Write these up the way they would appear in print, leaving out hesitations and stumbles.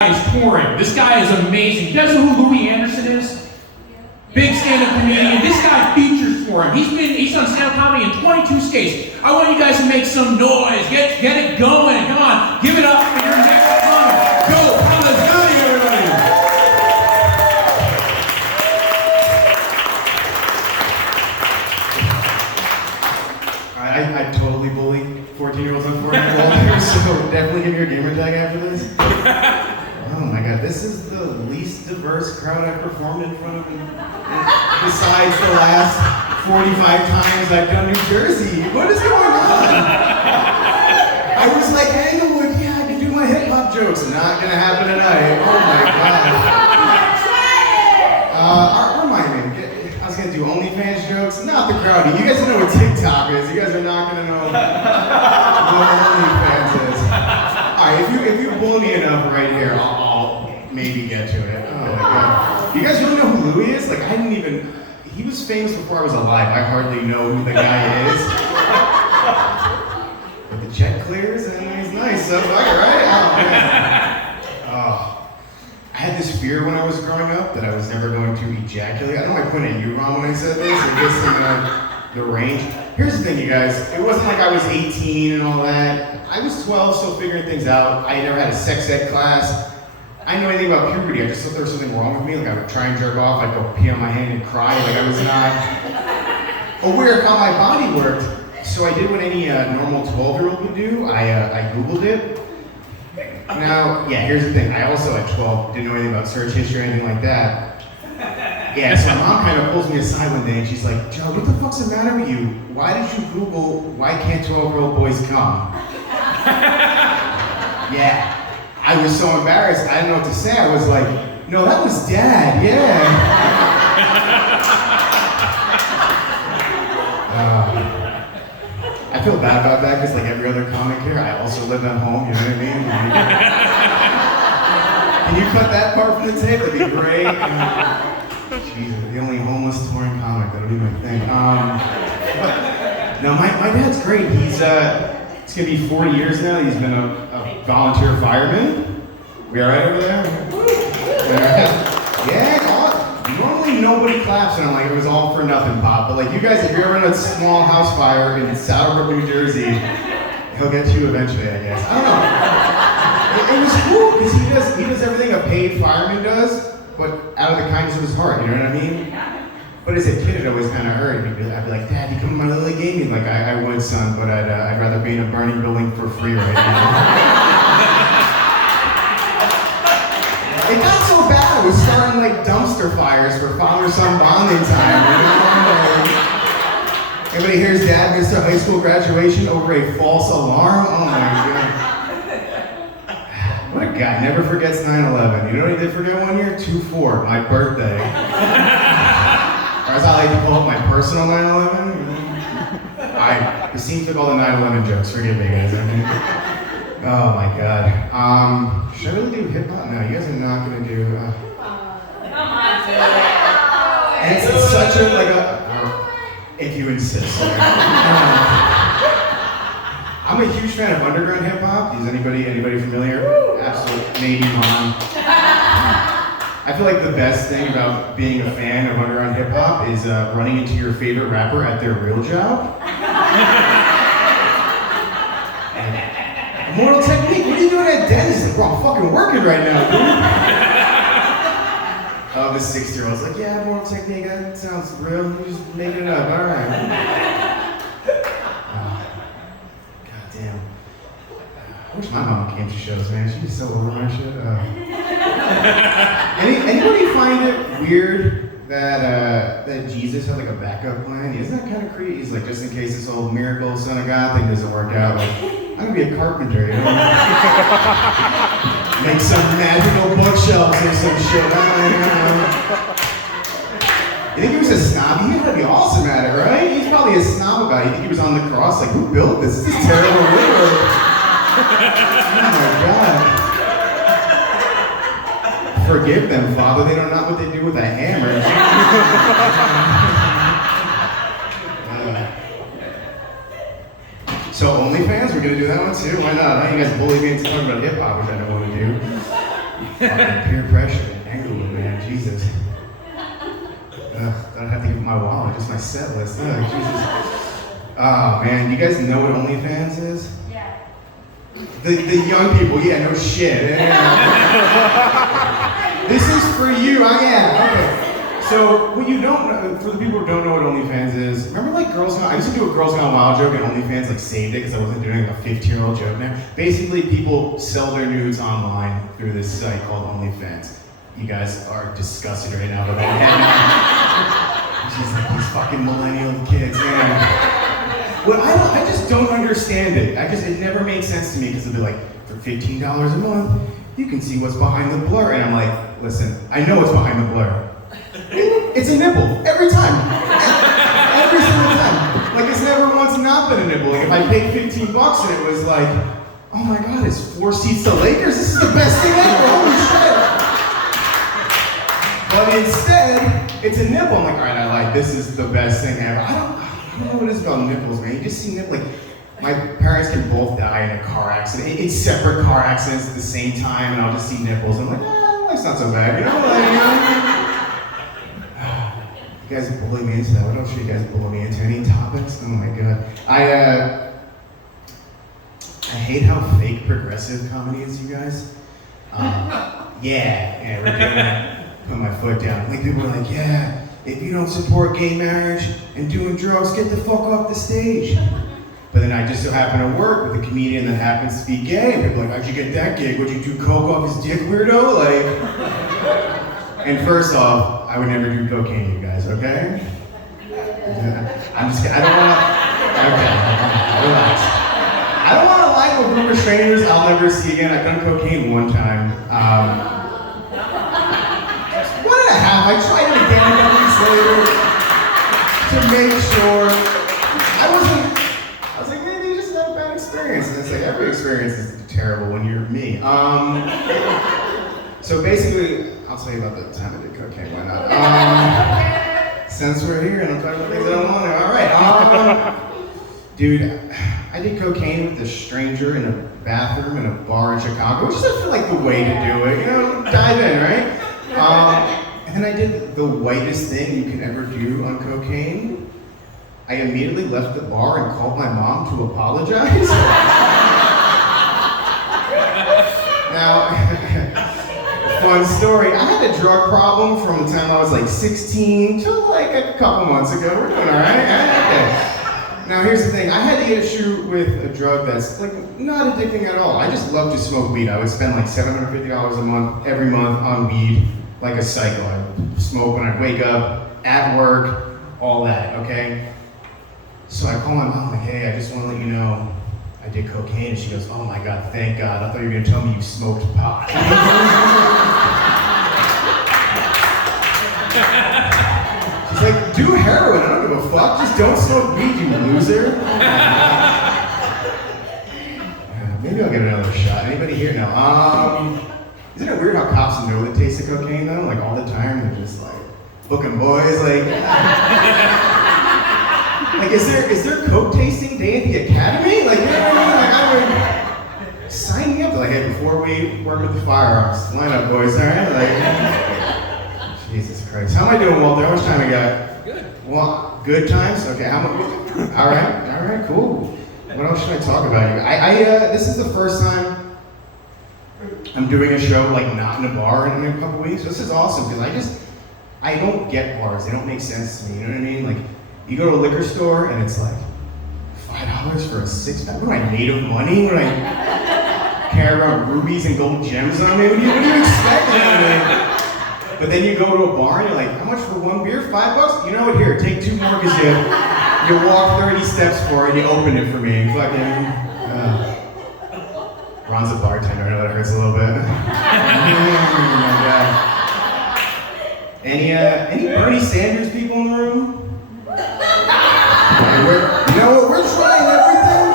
Is touring. This guy is amazing. You guys know who Louis Anderson is? Big stand-up comedian. This guy features for him. He's done stand-up comedy in 22 states. I want you guys to make some noise. Get it going. Come on. Give it up for your next comic. Go, Polizzotti, everybody. I totally bully 14-year-olds and 14-year-olds, so definitely give me your gamer tag after this. Oh my god, this is the least diverse crowd I've performed in front of, besides the last 45 times I've done New Jersey. What is going on? I was like, Englewood, yeah, I can do my hip-hop jokes. Not gonna happen tonight. Oh my god. Remind me, I was gonna do OnlyFans jokes. Not the crowd. You guys don't know what TikTok is. You guys are not gonna know what OnlyFans is. Alright, if you bully me enough right here, I'll maybe get to it. Oh my god. You guys really know who Louis is? Like, he was famous before I was alive. I hardly know who the guy is. But the check clears and he's nice, so alright? Oh man. Oh. I had this fear when I was growing up that I was never going to ejaculate. I know I pointed at you wrong when I said this, I guess in the range. Here's the thing, you guys. It wasn't like I was 18 and all that. I was 12, still figuring things out. I never had a sex ed class. I didn't know anything about puberty. I just thought there was something wrong with me. Like I would try and jerk off, I'd go pee on my hand and cry. Like I was not aware of how my body worked. So I did what any normal 12-year-old would do. I Googled it. Now, yeah, here's the thing. I also at 12 didn't know anything about search history or anything like that. Yeah, so my mom kind of pulls me aside one day and she's like, Joe, what the fuck's the matter with you? Why did you Google, why can't 12-year-old boys come? Yeah. I was so embarrassed, I didn't know what to say. I was like, no, that was Dad, yeah. I feel bad about that because like every other comic here, I also live at home, you know what I mean? Can you cut that part from the tape? That'd be great. Jesus, the only homeless touring comic, that'll be my thing. No, my dad's great. It's gonna be 40 years now. He's been a volunteer fireman. We all right over there? Yeah, normally nobody claps and I'm like, it was all for nothing, Pop. But like you guys, if you're ever in a small house fire in Saddlebrook, New Jersey, he'll get to you eventually, I guess. I don't know. It was cool because he does everything a paid fireman does, but out of the kindness of his heart, you know what I mean? But as a kid, it always kind of hurt. I'd be like, Dad, you come to my little league game? Like, I would, son, but I'd rather be in a burning building for free right now. It got so bad, I was starting like dumpster fires for father-son bonding time. You know? Everybody hears Dad missed a high school graduation over a false alarm? Oh my God. What a guy, never forgets 9/11. You know what he did forget one year? 2/4, my birthday. Or as I like to call it, my personal 9/11. The scene took all the 9/11 jokes, forgive me guys. Oh my god. Should I really do hip hop? No, you guys are not gonna do. Come on, do it. And it's such a if you insist. I'm a huge fan of underground hip hop. Is anybody familiar? Absolutely, maybe Mom. I feel like the best thing about being a fan of underground hip hop is running into your favorite rapper at their real job. Mortal Technique, what are you doing at Denny's? Like, bro, I'm fucking working right now, dude. Oh, the 6-year-old's like, yeah, Mortal Technique, that sounds real. You just making it up, all right. God damn. I wish my mom came to shows, man. She's so over my shit. Anybody find it weird that Jesus had like a backup plan? Isn't that kind of creepy? He's like, just in case this whole miracle son of God thing doesn't work out, like, I'm gonna be a carpenter, you know? Make some magical bookshelves or some shit. I don't know. You think he was a snob? He had to be awesome at it, right? He's probably a snob about it. You think he was on the cross? Like, who built this? This is terrible wood. Oh my God. Forgive them, Father. They don't know what they do with a hammer. So OnlyFans, we're gonna do that one too? Why not? Now you guys bully me into talking about hip hop, which I don't want to do. Fucking peer pressure in Englewood, man. Jesus. I have to give my wallet, just my set list. Ugh, Jesus. Oh, man. You guys know what OnlyFans is? Yeah. The young people, yeah, no shit. This is for you. Okay. So, what you don't know, for the people who don't know what OnlyFans is, remember like Girls Gone, I used to do a Girls Gone Wild joke and OnlyFans like saved it because I wasn't doing like a 15-year-old joke now. Basically, people sell their nudes online through this site called OnlyFans. You guys are disgusted right now, but they She's like, these fucking millennial kids, man. Well, I just don't understand it. It never made sense to me because it'd be like, for $15 a month, you can see what's behind the blur. And I'm like, listen, I know what's behind the blur. It's a nipple, every time. Every single time. Like, it's never once not been a nipple. Like, if I paid $15 and it was like, oh my God, it's 4 seats to Lakers? This is the best thing ever, holy shit. But instead, it's a nipple. I'm like, all right, I like, this is the best thing ever. I don't know what it is about nipples, man. You just see nipples, like, my parents can both die in a car accident, in separate car accidents at the same time, and I'll just see nipples. I'm like, life's not so bad, you know? You guys bully me into that. What else should you guys bully me into? Any topics? Oh my God. I hate how fake progressive comedy is, you guys. Yeah, we're doing that. Put my foot down. Like, people are like, yeah, if you don't support gay marriage and doing drugs, get the fuck off the stage. But then I just so happen to work with a comedian that happens to be gay. And people are like, how'd you get that gig? Would you do coke off his dick, weirdo? Like, and first off, I would never do cocaine, you guys, okay? I'm just kidding. I don't want to, okay, relax. I don't want to lie to a group of strangers I'll never see again. I've done cocaine one time. 1.5. I tried it again a couple weeks later to make sure. I was like, maybe you just had a bad experience. And it's like, every experience is terrible when you're me. So basically, I'll tell you about the time I did cocaine, why not? Since we're here and I'm talking about things I don't want to, all right. Dude, I did cocaine with a stranger in a bathroom in a bar in Chicago, which is, I feel like, the way to do it. You know, dive in, right? And then I did the whitest thing you can ever do on cocaine. I immediately left the bar and called my mom to apologize. Now, fun story. I had a drug problem from the time I was like 16 to like a couple months ago. We're doing all right. Okay. Now here's the thing. I had the issue with a drug that's like not addicting at all. I just love to smoke weed. I would spend like $750 a month every month on weed, like a psycho. I'd smoke when I'd wake up, at work, all that. Okay. So I call my mom like, hey, I just want to let you know I did cocaine. And she goes, oh my God, thank God. I thought you were going to tell me you smoked pot. She's like, do heroin. I don't give a fuck. Just don't smoke weed, you loser. Maybe I'll get another shot. Anybody here? No. Isn't it weird how cops know the taste of cocaine though? Like all the time, they're just like, booking boys, like. Like, is there coke tasting day at the academy? Like, you know what I mean? Like, I would sign me up. Like, hey, before we work with the firearms, line up, boys. All right? Like, Jesus Christ. How am I doing, Walter? How much time I got? Good. Well, good times. Okay. How much? All right. Cool. What else should I talk about? This is the first time I'm doing a show like not in a bar in a couple weeks. This is awesome because I don't get bars. They don't make sense to me. You know what I mean? Like. You go to a liquor store and it's like $5 for a 6-pack. What am I, made of money? What do I care about rubies and gold gems on me? What do you expect? But then you go to a bar and you're like, how much for one beer? $5? You know what? Here, take 2 more because you walk 30 steps for it and you open it for me. Fucking. Ron's a bartender. I know that hurts a little bit. Oh my God. Any Bernie Sanders people in the room? We're trying everything.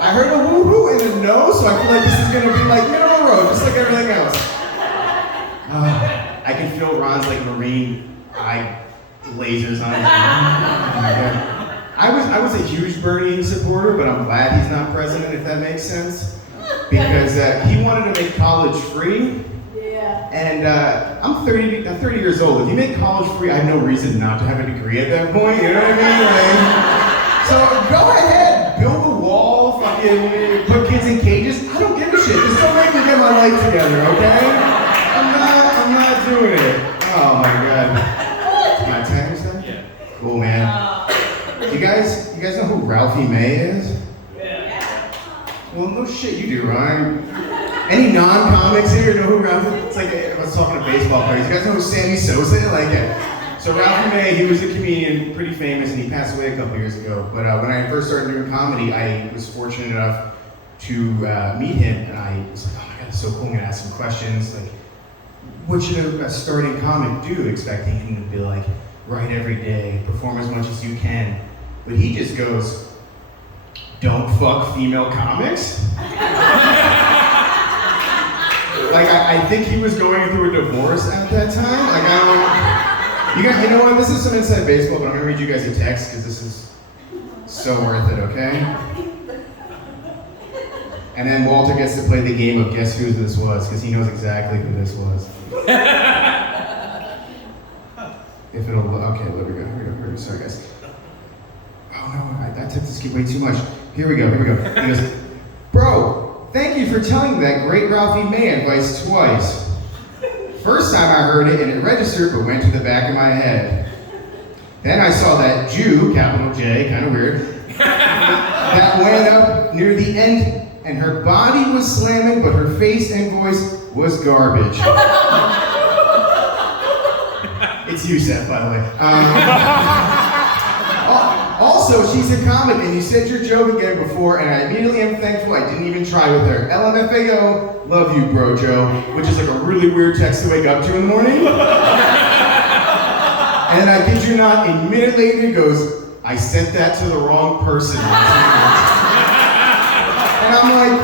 I heard a woo-hoo and a no, so I feel like this is going to be like middle of the road, just like everything else. I can feel Ron's like marine eye lasers on his I was a huge Bernie supporter, but I'm glad he's not president, if that makes sense. Because he wanted to make college free, Yeah. And I'm 30 years old. If you make college free, I have no reason not to have a degree at that point, you know what I mean? So go ahead, build a wall, fucking put kids in cages. I don't give a shit. Just don't make me get my life together, okay? I'm not doing it. Oh my god. Am I 10 or something? Yeah. Cool, man. You guys know who Ralphie May is? Yeah. Well, no shit, you do, Ryan. Any non-comics here know who Ralphie? It's like I was talking to baseball players. You guys know who Sammy Sosa is? Like, yeah. So Ralphie May, he was a comedian, pretty famous, and he passed away a couple years ago. But when I first started doing comedy, I was fortunate enough to meet him, and I was like, oh my god, it's so cool. I'm gonna ask some questions. Like, what should a starting comic do? Expecting him to be like, write every day, perform as much as you can. But he just goes, don't fuck female comics? Like, I think he was going through a divorce at that time. Like, I don't, you know what, this is some inside baseball, but I'm gonna read you guys a text, because this is so worth it, okay? And then Walter gets to play the game of guess who this was, because he knows exactly who this was. If it'll, okay, here we go, sorry guys. Oh no, I took this kid way too much. Here we go. He goes, bro, thank you for telling that great Ralphie May advice twice. First time I heard it and it registered but went to the back of my head. Then I saw that Jew, capital J, kind of weird, that went up near the end and her body was slamming but her face and voice was garbage. It's you, Seth, by the way. Also, she's a comic, and you said your joke again before, and I immediately am thankful I didn't even try with her. LMFAO, love you, bro, Joe, which is like a really weird text to wake up to in the morning. And I kid you not, a minute later he goes, I sent that to the wrong person. And I'm like,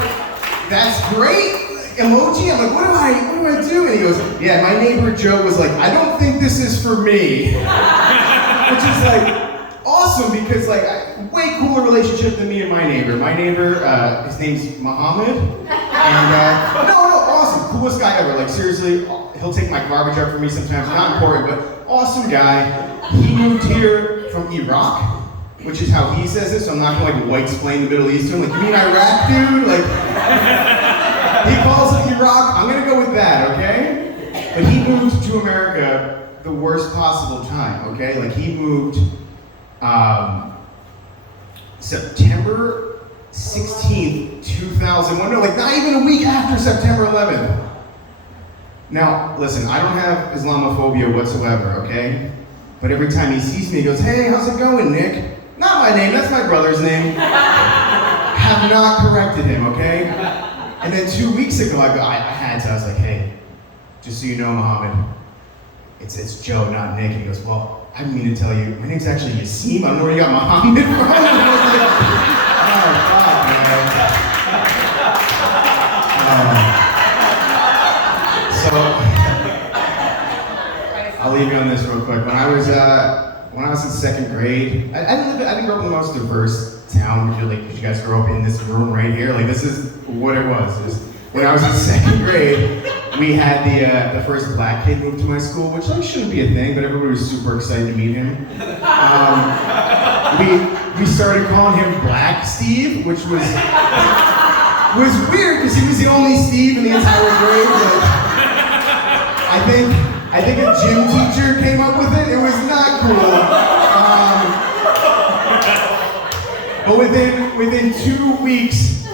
that's great. Emoji? I'm like, what do I do? And he goes, yeah, my neighbor Joe was like, I don't think this is for me. Which is like, awesome, because like, way cooler relationship than me and my neighbor. My neighbor, his name's Muhammad. And no, awesome, coolest guy ever. Like seriously, he'll take my garbage out for me sometimes, not important, but awesome guy. He moved here from Iraq, which is how he says it, so I'm not gonna like white-splain the Middle East to him. Like, you mean Iraq, dude? Like, he calls it Iraq, I'm gonna go with that, okay? But he moved to America the worst possible time, okay? Like, he moved September 16th, 2001, no, like not even a week after September 11th. Now, listen, I don't have Islamophobia whatsoever, okay? But every time he sees me, he goes, hey, how's it going, Nick? Not my name, that's my brother's name. Have not corrected him, okay? And then 2 weeks ago, I was like, hey, just so you know, Muhammad, it's Joe, not Nick. And he goes, well, I didn't mean to tell you, my name's actually Yasim. I don't know where you got Muhammad from. And I was like, oh, fuck, man. So, I'll leave you on this real quick. When I was in second grade, I didn't grow up in the most diverse town. Did you guys grow up in this room right here? Like, this is what it was. When I was in second grade, we had the first black kid move to my school, which like shouldn't be a thing, but everybody was super excited to meet him. We started calling him Black Steve, which was weird because he was the only Steve in the entire grade. But I think a gym teacher came up with it. It was not cool. But within 2 weeks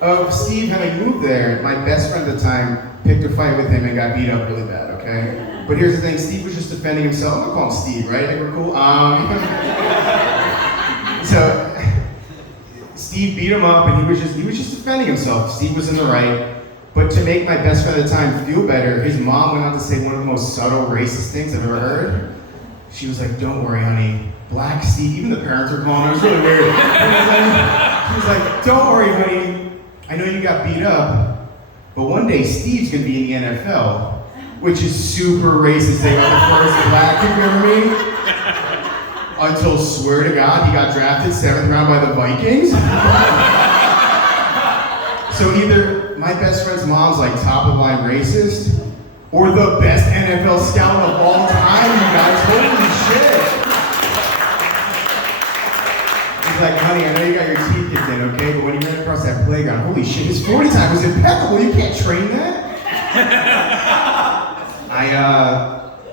of Steve having moved there, my best friend at the time picked a fight with him and got beat up really bad, okay? But here's the thing, Steve was just defending himself. I'm gonna call him Steve, right? I think we're cool. So Steve beat him up and he was just defending himself. Steve was in the right. But to make my best friend at the time feel better, his mom went on to say one of the most subtle racist things I've ever heard. She was like, don't worry, honey. Black Steve, even the parents were calling him, it was really weird. She was like, don't worry, honey. I know you got beat up, but one day Steve's gonna be in the NFL, which is super racist. They got the first black kid, remember me? Until, swear to God, he got drafted 7th round by the Vikings. So either my best friend's mom's like top of line racist, or the best NFL scout of all time, you guys. Holy shit. He's like, honey, I know you got your teeth kicked in, okay? But when you ran across that playground, holy shit, his 40 time was impeccable. You can't train that.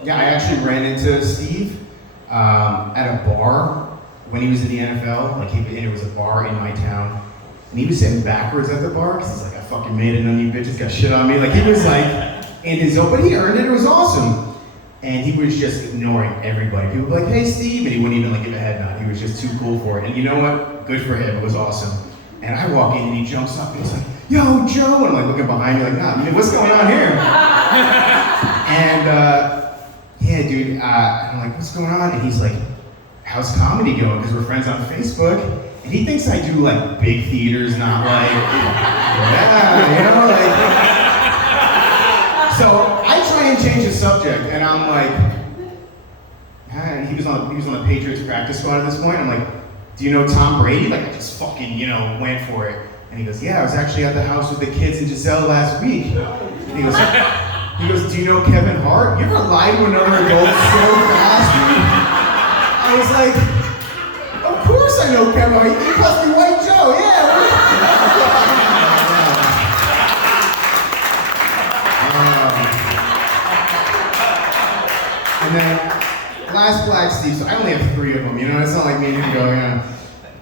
I actually ran into Steve at a bar when he was in the NFL. Like, and it was a bar in my town. And he was sitting backwards at the bar because he's like, I fucking made it, none of you bitches got shit on me. Like, he was like in his own, but he earned it, it was awesome. And he was just ignoring everybody. People would be like, hey Steve, and he wouldn't even like give a head nod. He was just too cool for it. And you know what? Good for him, it was awesome. And I walk in and he jumps up and he's like, yo, Joe. And I'm like looking behind me like, nah, man, what's going on here? And yeah, dude, I'm like, what's going on? And he's like, how's comedy going? Because we're friends on Facebook. And he thinks I do like big theaters, not like, yeah, you know, like. So I try and change the subject, and I'm like, and he was on the Patriots practice squad at this point. I'm like, do you know Tom Brady? Like, I just fucking, went for it. And he goes, yeah, I was actually at the house with the kids and Giselle last week. And he goes, do you know Kevin Hart? You ever lie to another adult so fast? I was like, of course I know Kevin Hart. He must be White Joe, yeah. And then, last Black Steve, so I only have 3 of them, it's not like me and him going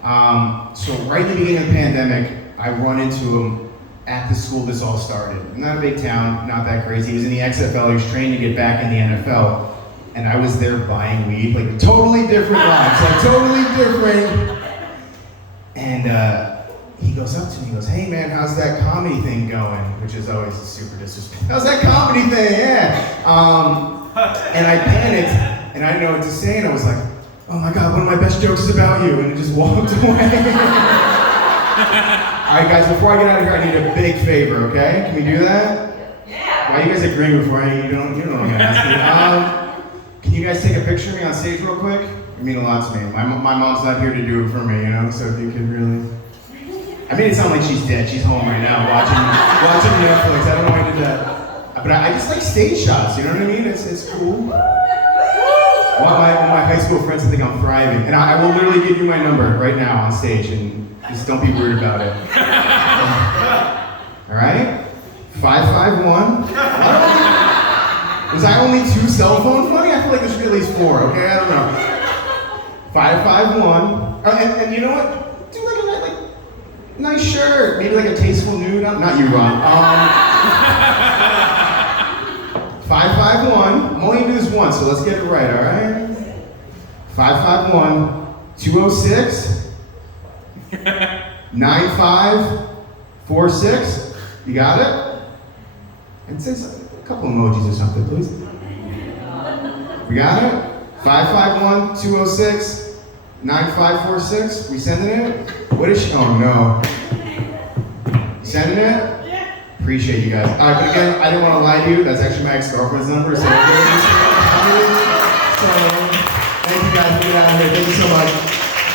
on. So right at the beginning of the pandemic, I run into him at the school this all started. Not a big town, not that crazy. He was in the XFL, he was trained to get back in the NFL. And I was there buying weed, like totally different lives, like totally different. And he goes up to me, he goes, hey man, how's that comedy thing going? Which is always super disrespectful. How's that comedy thing, yeah. And I panicked, and I didn't know what to say, and I was like, oh my God, one of my best jokes is about you, and I just walked away. All right, guys, before I get out of here, I need a big favor, okay? Can we do that? Yeah. Why are you guys agreeing before you don't know what I'm gonna ask you? Can you guys take a picture of me on stage real quick? It means a lot to me. My mom's not here to do it for me, so if you could really. I made it sound like she's dead. She's home right now watching Netflix. I don't know why I did that. But I just like stage shots, you know what I mean? It's cool. All my high school friends think I'm thriving. And I will literally give you my number right now on stage, and just don't be weird about it. All right? 551. Was I only 2 cell phones funny? I feel like there should be at least 4, okay? I don't know. 551. And you know what? Do like a nice shirt. Maybe like a tasteful nude. Not you, Ron. 551. I'm only gonna do this once, so let's get it right, all right? 551-206 9546. You got it? And say a couple emojis or something, please. We got it? 551-206 9546. We sending it? What is she? Oh no. Sending it? Yeah. Appreciate you guys. All right, but again, I didn't want to lie to you. That's actually my ex-girlfriend's number. So thank you guys for getting out of here. Thank you so much.